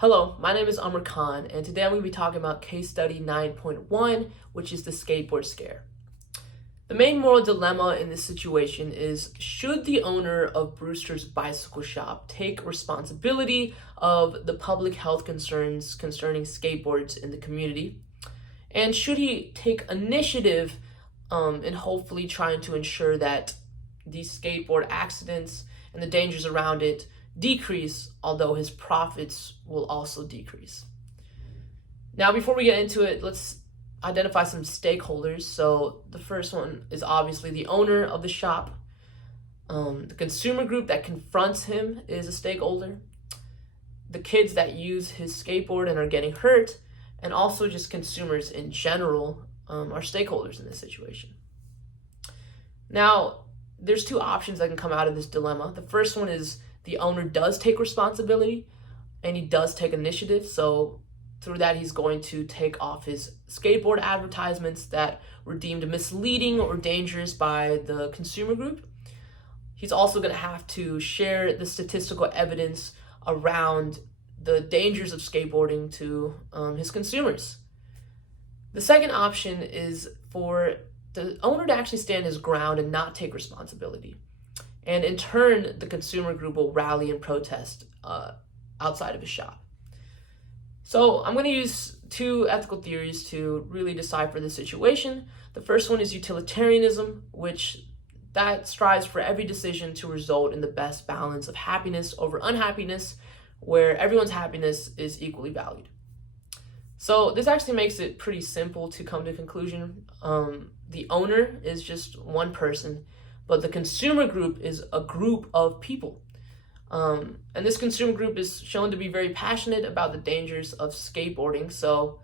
Hello, my name is Amr Khan, and today I'm going to be talking about case study 9.1, which is the skateboard scare. The main moral dilemma in this situation is, should the owner of Brewster's Bicycle Shop take responsibility of the public health concerns concerning skateboards in the community? And should he take initiative in hopefully trying to ensure that these skateboard accidents and the dangers around it decrease, although his profits will also decrease? Now, before we get into it, let's identify some stakeholders. So the first one is obviously the owner of the shop. The consumer group that confronts him is a stakeholder. The kids that use his skateboard and are getting hurt, and also just consumers in general, are stakeholders in this situation. Now, there's two options that can come out of this dilemma. The first one is the owner does take responsibility and he does take initiative. So through that, he's going to take off his skateboard advertisements that were deemed misleading or dangerous by the consumer group. He's also going to have to share the statistical evidence around the dangers of skateboarding to his consumers. The second option is for the owner to actually stand his ground and not take responsibility. And in turn, the consumer group will rally and protest outside of his shop. So I'm going to use two ethical theories to really decipher the situation. The first one is utilitarianism, which that strives for every decision to result in the best balance of happiness over unhappiness, where everyone's happiness is equally valued. So this actually makes it pretty simple to come to a conclusion. The owner is just one person, but the consumer group is a group of people. And this consumer group is shown to be very passionate about the dangers of skateboarding. So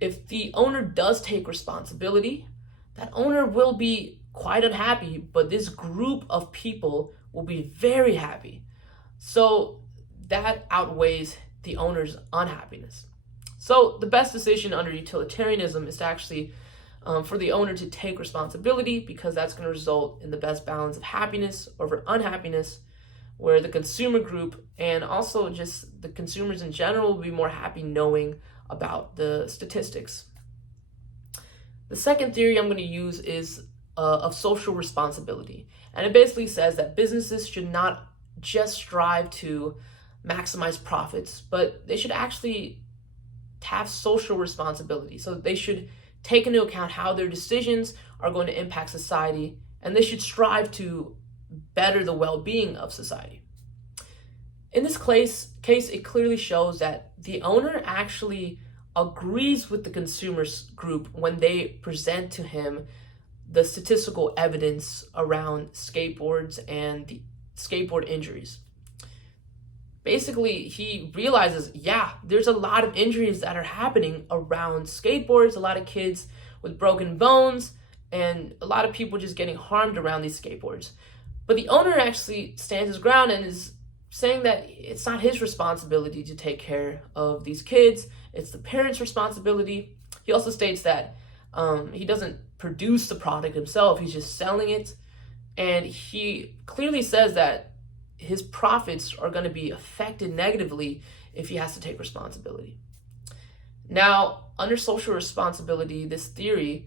if the owner does take responsibility, that owner will be quite unhappy, but this group of people will be very happy. So that outweighs the owner's unhappiness. So the best decision under utilitarianism is to actually for the owner to take responsibility, because that's going to result in the best balance of happiness over unhappiness, where the consumer group and also just the consumers in general will be more happy knowing about the statistics. The second theory I'm going to use is of social responsibility. And it basically says that businesses should not just strive to maximize profits, but they should actually have social responsibility. So they should take into account how their decisions are going to impact society, and they should strive to better the well-being of society. In this case, it clearly shows that the owner actually agrees with the consumers group when they present to him the statistical evidence around skateboards and the skateboard injuries. Basically, he realizes, there's a lot of injuries that are happening around skateboards, a lot of kids with broken bones, and a lot of people just getting harmed around these skateboards. But the owner actually stands his ground and is saying that it's not his responsibility to take care of these kids, it's the parents' responsibility. He also states that he doesn't produce the product himself, he's just selling it. And he clearly says that his profits are going to be affected negatively if he has to take responsibility. Now, under social responsibility, this theory,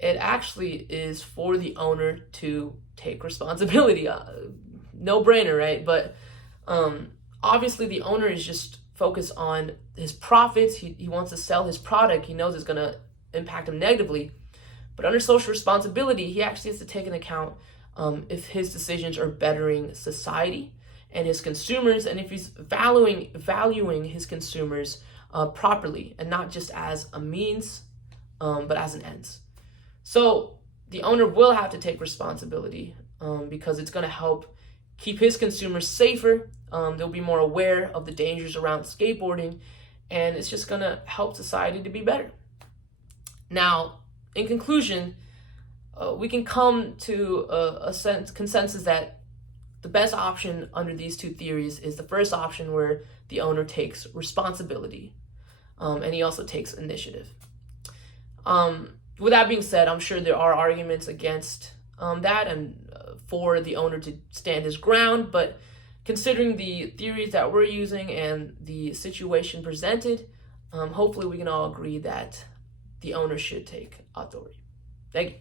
it actually is for the owner to take responsibility. No brainer, right? But obviously the owner is just focused on his profits. He wants to sell his product. He knows it's going to impact him negatively. But under social responsibility, he actually has to take into account if his decisions are bettering society and his consumers, and if he's valuing his consumers properly and not just as a means, but as an ends. So the owner will have to take responsibility because it's going to help keep his consumers safer. They'll be more aware of the dangers around skateboarding, and it's just going to help society to be better. Now, in conclusion, we can come to a consensus that the best option under these two theories is the first option, where the owner takes responsibility and he also takes initiative. With that being said, I'm sure there are arguments against that and for the owner to stand his ground, but considering the theories that we're using and the situation presented, hopefully we can all agree that the owner should take authority. Thank you.